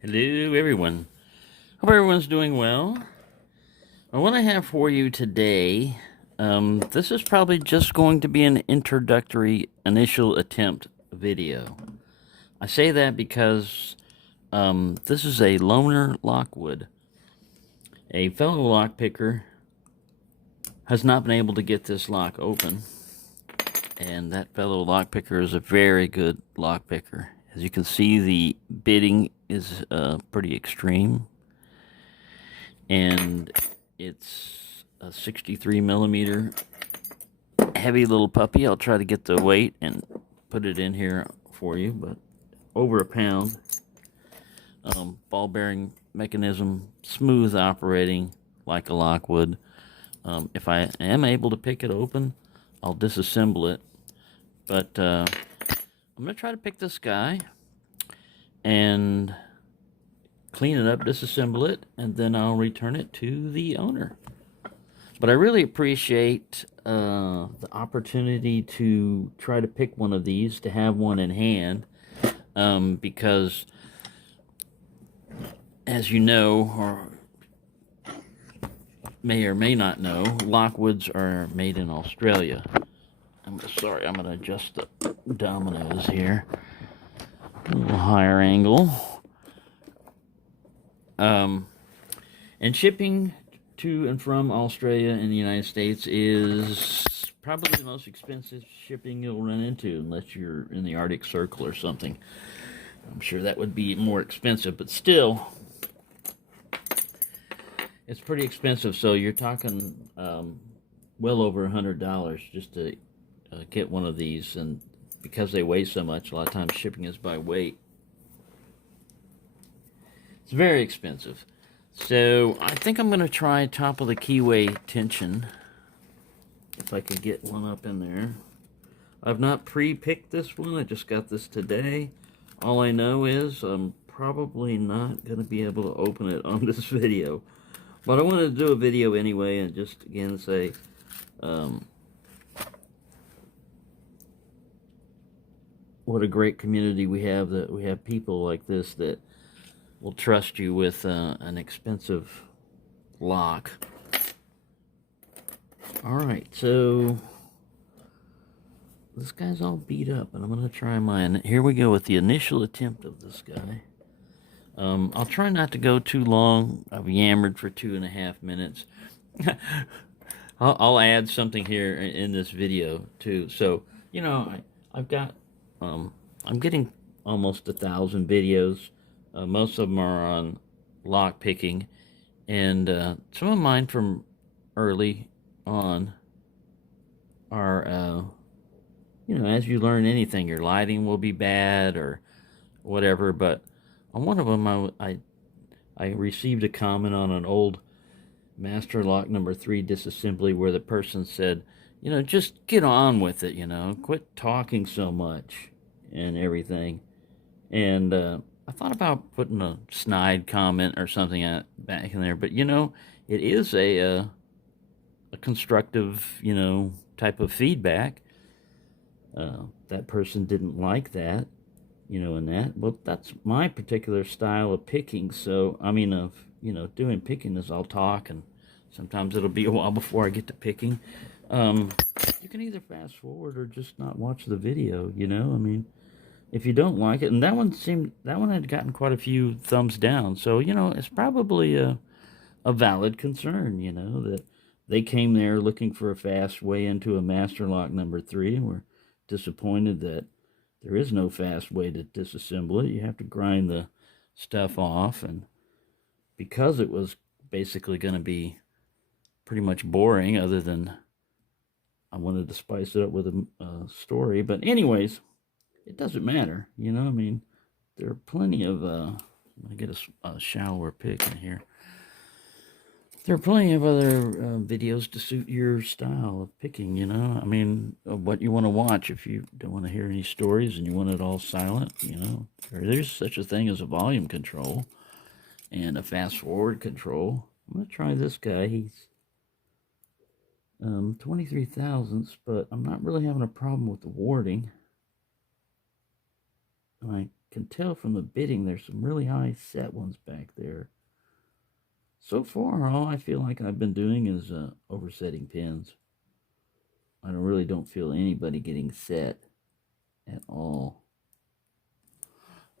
Hello, everyone. Hope everyone's doing well. What I have for you today, this is probably just going to be an introductory initial attempt video. I say that because this is a loner Lockwood. A fellow lockpicker has not been able to get this lock open, and that fellow lockpicker is a very good lockpicker. As you can see, the bitting is pretty extreme, and it's a 63 millimeter heavy little puppy. I'll try to get the weight and put it in here for you, but over a pound. Ball bearing mechanism, smooth operating like a Lockwood. If I am able to pick it open, I'll disassemble it, but I'm going to try to pick this guy and clean it up, disassemble it, and then I'll return it to the owner. But I really appreciate the opportunity to try to pick one of these, to have one in hand, because, as you know, or may or may not know, Lockwoods are made in Australia. I'm going to adjust the dominoes here. A little higher angle. And shipping to and from Australia and the United States is probably the most expensive shipping you'll run into, unless you're in the Arctic Circle or something. I'm sure that would be more expensive, but still, it's pretty expensive. So you're talking well over $100 just to get one of these, and because they weigh so much, a lot of times shipping is by weight. It's very expensive. So I think I'm going to try top of the keyway tension, if I could get one up in there. I've not pre-picked this one. I just got this today. All I know is I'm probably not going to be able to open it on this video. But I wanted to do a video anyway and just again say what a great community we have, that we have people like this that will trust you with an expensive lock. Alright, so this guy's all beat up, and I'm going to try mine. Here we go with the initial attempt of this guy. I'll try not to go too long. I've yammered for 2.5 minutes. I'll add something here in this video too. So, you know, I've got, I'm getting almost 1,000 videos. Most of them are on lock picking, and some of mine from early on are, you know, as you learn anything, your lighting will be bad or whatever. But on one of them, I received a comment on an old Master Lock number 3 disassembly where the person said, you know, just get on with it, you know, quit talking so much and everything. And I thought about putting a snide comment or something back in there, but you know, it is a constructive, you know, type of feedback. That person didn't like that, you know, and that. Well, that's my particular style of picking. So, I mean, you know, doing picking is I'll talk, and sometimes it'll be a while before I get to picking. You can either fast forward or just not watch the video, you know, I mean. If you don't like it, and that one had gotten quite a few thumbs down, so you know it's probably a valid concern, you know, that they came there looking for a fast way into a Master Lock number 3 and were disappointed that there is no fast way to disassemble it. You have to grind the stuff off, and because it was basically going to be pretty much boring, other than I wanted to spice it up with a story, but anyways. It doesn't matter, you know, I mean, there are plenty of, I'm going to get a shallower pick in here. There are plenty of other videos to suit your style of picking, you know, I mean, what you want to watch. If you don't want to hear any stories and you want it all silent, you know, there's such a thing as a volume control and a fast forward control. I'm going to try this guy. He's 23 thousandths, but I'm not really having a problem with the warding. I can tell from the bitting there's some really high set ones back there. So far, all I feel like I've been doing is oversetting pins. I really don't feel anybody getting set at all.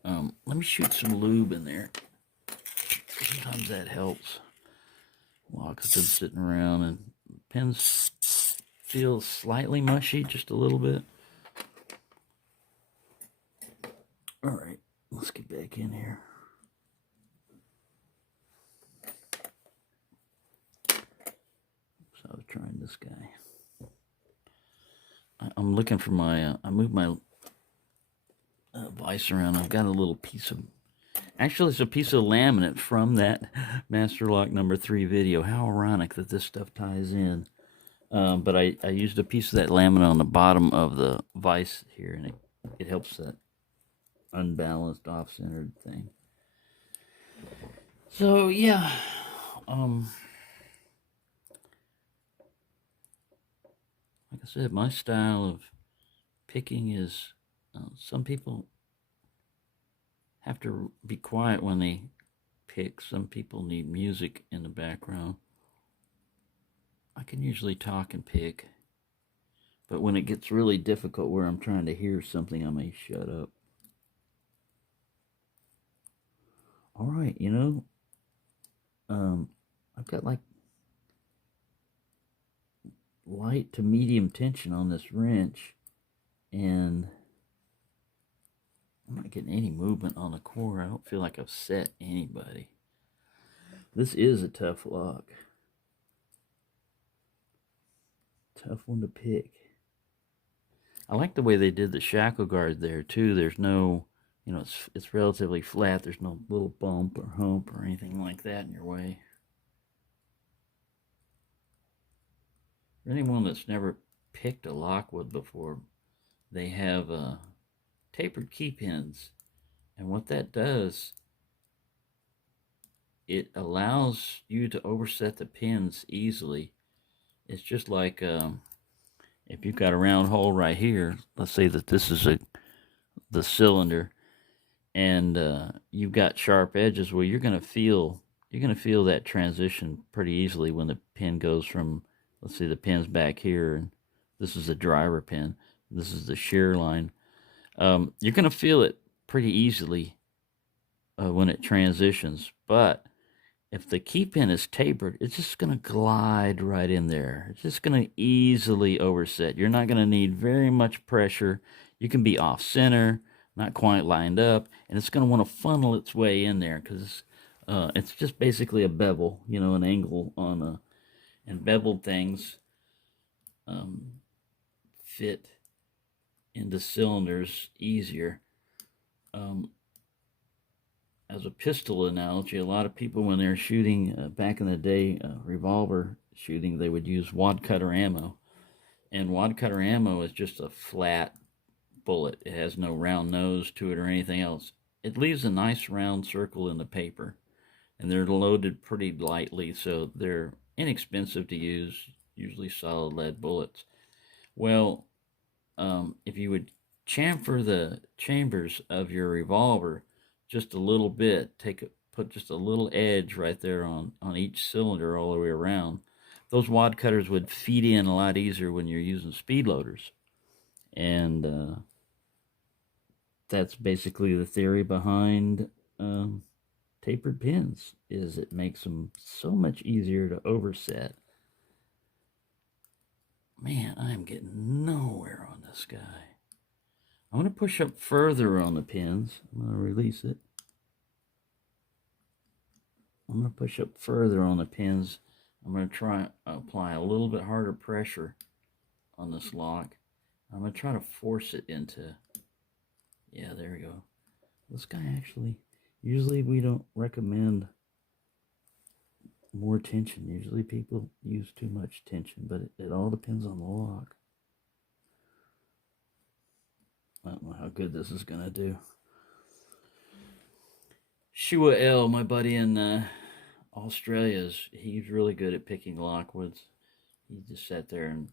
Let me shoot some lube in there. Sometimes that helps. Locks have been sitting around and pins feel slightly mushy, just a little bit. All right, let's get back in here. So I was trying this guy. I'm looking for my, I moved my vise around. I've got a little piece of, actually it's a piece of laminate from that Master Lock number 3 video. How ironic that this stuff ties in. But I used a piece of that laminate on the bottom of the vise here, and it helps that unbalanced, off-centered thing. So yeah, like I said, my style of picking is, some people have to be quiet when they pick. Some people need music in the background. I can usually talk and pick, but when it gets really difficult where I'm trying to hear something, I may shut up. All right, you know, I've got like light to medium tension on this wrench, and I'm not getting any movement on the core. I don't feel like I've set anybody. This is a tough lock. Tough one to pick. I like the way they did the shackle guard there too. There's no, you know, it's relatively flat. There's no little bump or hump or anything like that in your way. For anyone that's never picked a Lockwood before, they have tapered key pins, and what that does, it allows you to overset the pins easily. It's just like if you've got a round hole right here, let's say that this is the cylinder, and you've got sharp edges. Well, you're gonna feel that transition pretty easily when the pin goes from, let's see, the pin's back here, and this is the driver pin. This is the shear line. You're gonna feel it pretty easily when it transitions, but if the key pin is tapered, it's just going to glide right in there. It's just going to easily overset. You're not going to need very much pressure. You can be off center, not quite lined up, and it's going to want to funnel its way in there because it's just basically a bevel, you know, an angle on a, and beveled things fit into cylinders easier. As a pistol analogy, a lot of people, when they're shooting back in the day, revolver shooting, they would use wad cutter ammo. And wad cutter ammo is just a flat bullet. It has no round nose to it or anything else. It leaves a nice round circle in the paper. And they're loaded pretty lightly, so they're inexpensive to use, usually solid lead bullets. Well, if you would chamfer the chambers of your revolver just a little bit, put just a little edge right there on each cylinder all the way around, those wad cutters would feed in a lot easier when you're using speed loaders. And that's basically the theory behind tapered pins, is it makes them so much easier to overset. Man, I am getting nowhere on this guy. I'm going to push up further on the pins. I'm going to release it. I'm going to push up further on the pins. I'm going to try to apply a little bit harder pressure on this lock. I'm going to try to force it into, yeah, there we go. This guy actually, usually we don't recommend more tension. Usually people use too much tension, but it all depends on the lock. I don't know how good this is going to do. Shua L, my buddy in Australia, he's really good at picking Lockwoods. He just sat there and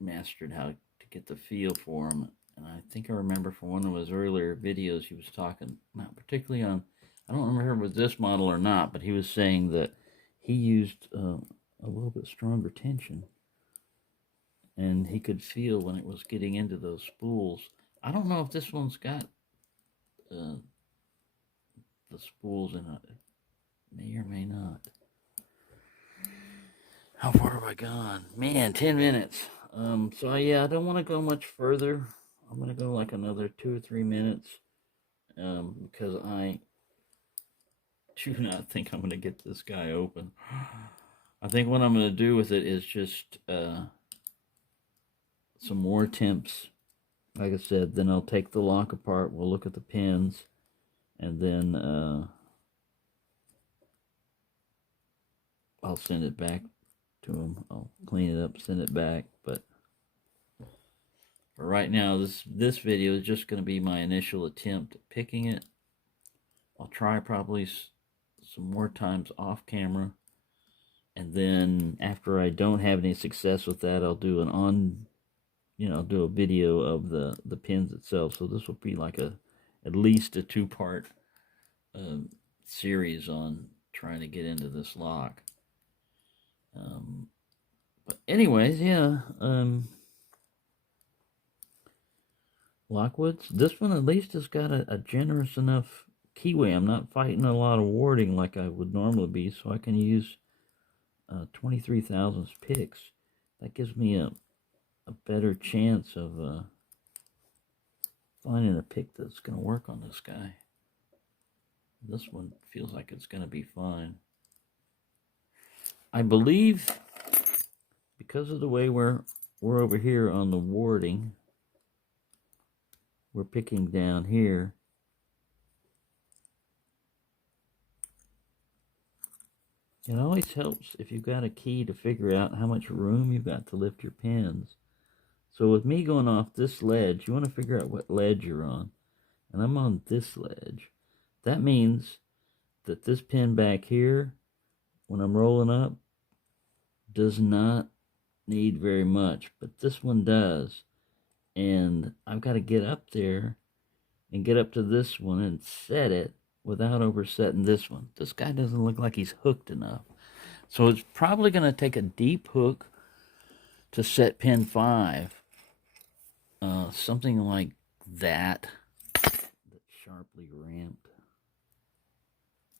mastered how to get the feel for them. And I think I remember from one of his earlier videos, he was talking, not particularly on, I don't remember if it was this model or not, but he was saying that he used a little bit stronger tension. And he could feel when it was getting into those spools. I don't know if this one's got the spools in it. May or may not. How far have I gone? Man, 10 minutes. So yeah, I don't want to go much further. I'm going to go like another 2 or 3 minutes. Because I do not think I'm going to get this guy open. I think what I'm going to do with it is just some more attempts. Like I said, then I'll take the lock apart. We'll look at the pins. And then I'll send it back to him. I'll clean it up, send it back. But for right now, this video is just going to be my initial attempt at picking it. I'll try probably some more times off camera. And then after I don't have any success with that, I'll do do a video of the pins itself. So this will be like at least a 2-part series on trying to get into this lock. But anyways, yeah. Lockwoods. This one at least has got a generous enough keyway. I'm not fighting a lot of warding like I would normally be, so I can use 23 thousandths picks. That gives me a better chance of finding a pick that's going to work on this guy. This one feels like it's going to be fine. I believe because of the way we're over here on the warding, we're picking down here. It always helps if you've got a key to figure out how much room you've got to lift your pins. So with me going off this ledge, you want to figure out what ledge you're on. And I'm on this ledge. That means that this pin back here, when I'm rolling up, does not need very much. But this one does. And I've got to get up there and get up to this one and set it without oversetting this one. This guy doesn't look like he's hooked enough. So it's probably going to take a deep hook to set pin 5. Something like that. That's sharply ramped.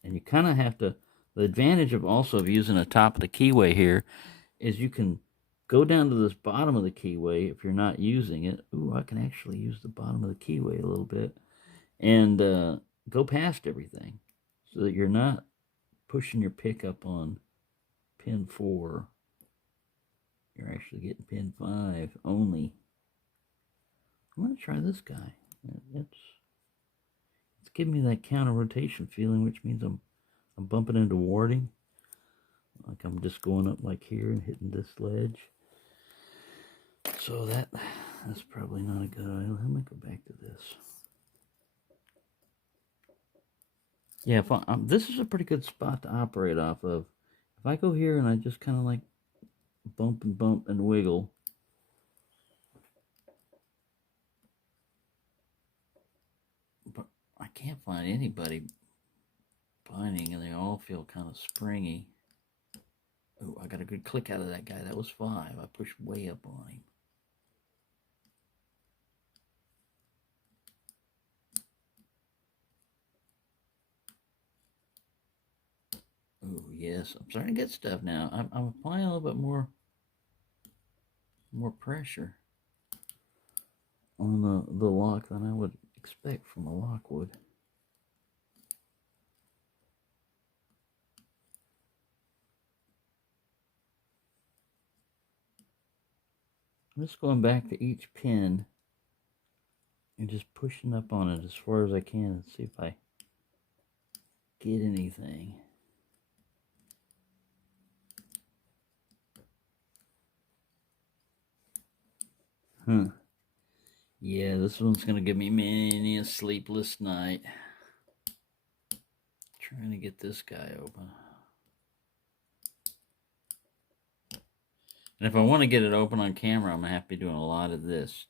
And you kind of have to, the advantage of also of using the top of the keyway here is you can go down to this bottom of the keyway if you're not using it. Ooh, I can actually use the bottom of the keyway a little bit. And go past everything so that you're not pushing your pick up on pin 4. You're actually getting pin 5 only. I'm going to try this guy. It's giving me that counter rotation feeling, which means I'm bumping into warding. Like I'm just going up like here and hitting this ledge. So that's probably not a good idea. Let me go back to this. Yeah, this is a pretty good spot to operate off of. If I go here and I just kind of like bump and wiggle. But I can't find anybody binding, and they all feel kind of springy. Oh, I got a good click out of that guy. That was 5. I pushed way up on him. Oh, yes. I'm starting to get stuff now. I'm applying a little bit more pressure on the lock than I would expect from a Lockwood. I'm just going back to each pin and just pushing up on it as far as I can and see if I get anything. Yeah, this one's going to give me many a sleepless night. Trying to get this guy open. And if I want to get it open on camera, I'm going to have to be doing a lot of this.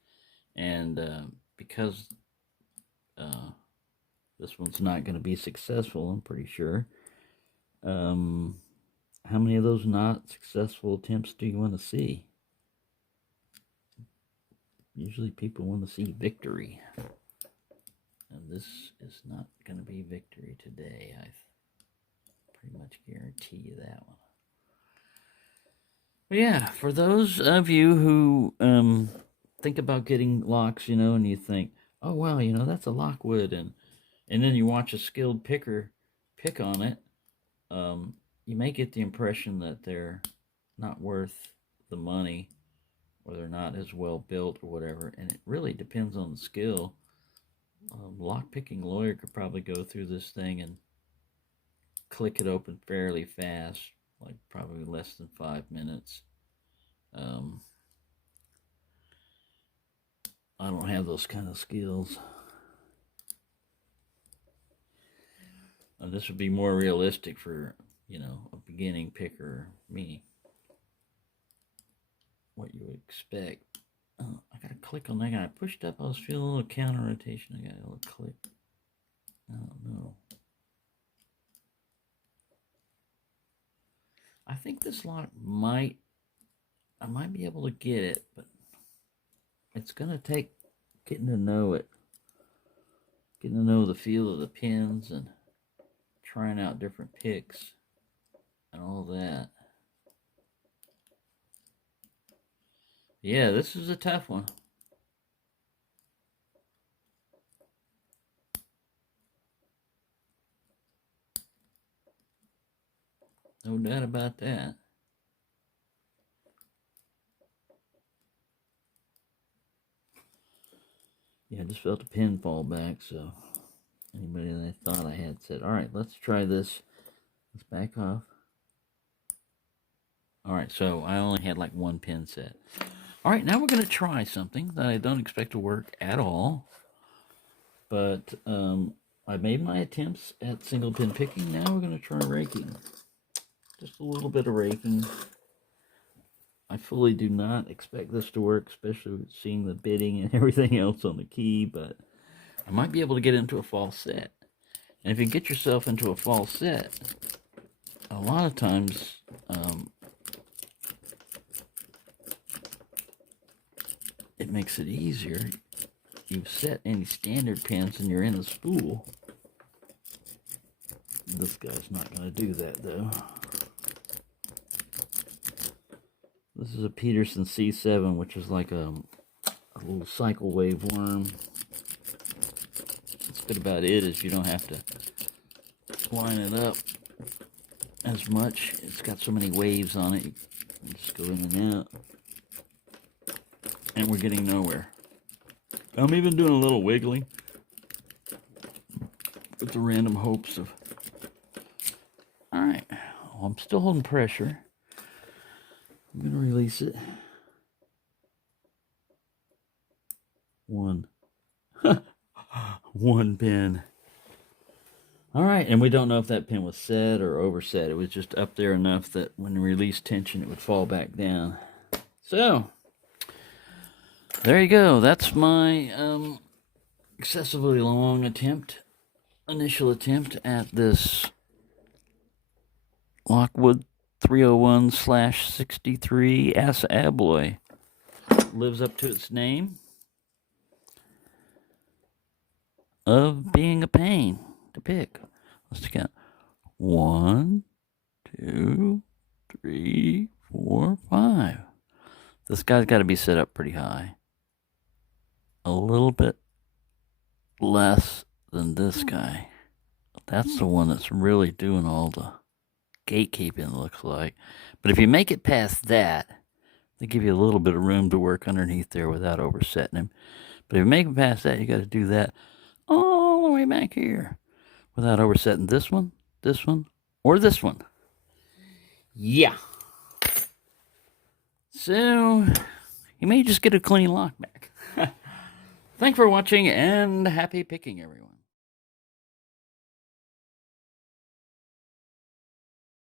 And because this one's not going to be successful, I'm pretty sure. How many of those not successful attempts do you want to see? Usually people want to see victory. And this is not going to be victory today. I pretty much guarantee you that one. But yeah, for those of you who think about getting locks, and you think, oh, wow, that's a Lockwood, and then you watch a skilled picker pick on it, you may get the impression that they're not worth the money, or they're not as well built or whatever, and it really depends on the skill. Lockpicking lawyer could probably go through this thing and click it open fairly fast, like probably less than 5 minutes. I don't have those kind of skills. This would be more realistic for, a beginning picker, me. What you would expect. Oh, I gotta click on that guy. I pushed up, I was feeling a little counter rotation. I got a little click. I don't know. I think this lock I might be able to get it, but it's gonna take getting to know it. Getting to know the feel of the pins and trying out different picks and all that. Yeah, this is a tough one. No doubt about that. Yeah, I just felt a pin fall back, so anybody that I thought I had said, all right, let's try this. Let's back off. All right, so I only had like one pin set. All right, now we're going to try something that I don't expect to work at all. But I made my attempts at single pin picking. Now we're going to try raking. Just a little bit of raking. I fully do not expect this to work, especially with seeing the bitting and everything else on the key, but I might be able to get into a false set. And if you get yourself into a false set, a lot of times it makes it easier. You've set any standard pins and you're in a spool. This guy's not going to do that, though. This is a Peterson C7, which is like a little cycle wave worm. What's good about it is you don't have to line it up as much. It's got so many waves on it. You just go in and out. And we're getting nowhere. I'm even doing a little wiggling with the random hopes of... Alright, well, I'm still holding pressure. I'm going to release it. One. One pin. Alright, and we don't know if that pin was set or overset. It was just up there enough that when you release tension, it would fall back down. So, there you go. That's my excessively long initial attempt at this Lockwood 301/63 Asa Abloy. Lives up to its name of being a pain to pick. Let's count. 1, 2, 3, 4, 5. This guy's got to be set up pretty high. A little bit less than this guy. That's the one that's really doing all the gatekeeping, looks like. But if you make it past that, they give you a little bit of room to work underneath there without oversetting him. But if you make it past that, you got to do that all the way back here without oversetting this one, or this one. Yeah. So, you may just get a clean lock back. Thanks for watching, and happy picking, everyone.